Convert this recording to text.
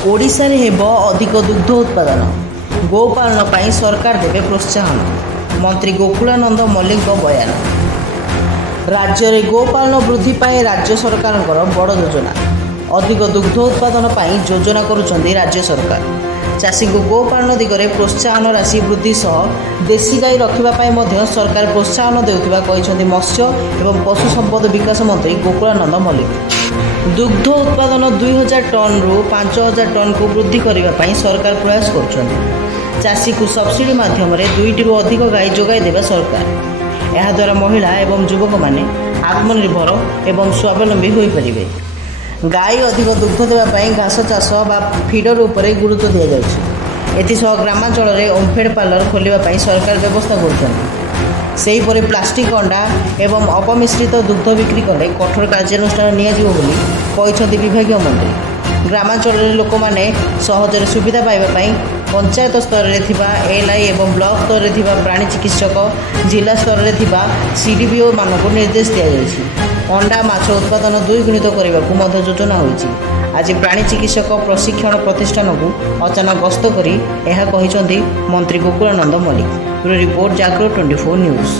ओडिशारे हेब अधिक दुग्ध उत्पादन गोपालन पर सरकार देवे प्रोत्साहन मंत्री गोकुलानंद मल्लिक बयान। राज्य में गोपालन वृद्धि पाए राज्य सरकार बड़ योजना अधिक दुग्ध उत्पादन पर योजना करुछंती राज्य सरकार। चाषी को गोपालन दिगरे प्रोत्साहन राशि वृद्धि सह देशी गाई रखा सरकार प्रोत्साहन देउथिबा कहिसेंती मत्स्य एवं पशु संपद विकास मंत्री गोकुलानंद मल्लिक। दुग्ध उत्पादन 2000 टन रु 5000 टन को वृद्धि करने सरकार प्रयास कर चाषी को सब्सिडी माध्यम 2टी रु अधिक गाई जोगाई देवा सरकार। यह द्वारा महिला एवं युवक माने आत्मनिर्भर एवं स्वावलंबी हो पारे। गाई अधिक दुग्ध देवाई घास चाष बा फीडर उपरे गुरुत्व दि जाए। ग्रामांचल में ओमफेड पार्लर खोलने सरकार व्यवस्था कर प्लास्टिक अंडा एवं अपमिश्रित दुग्ध बिक्री कले कठोर कार्यानुष्ठान नियाजिबोली विभाग मंत्री। ग्रामांचल लोक मैंने सहजरे सुविधा पाइबापी पंचायत स्तर में एलआई एवं ब्लॉक स्तर में प्राणी चिकित्सक जिला स्तर में सीडीपीओ मानक निर्देश दि अंडा माछ उत्पादन द्विगुणित करने को योजना होती। आज प्राणी चिकित्सक प्रशिक्षण प्रतिष्ठान को अचानक गस्त कर मंत्री गोकुलानंद मल्लिक। रिपोर्ट जागृत 24 न्यूज।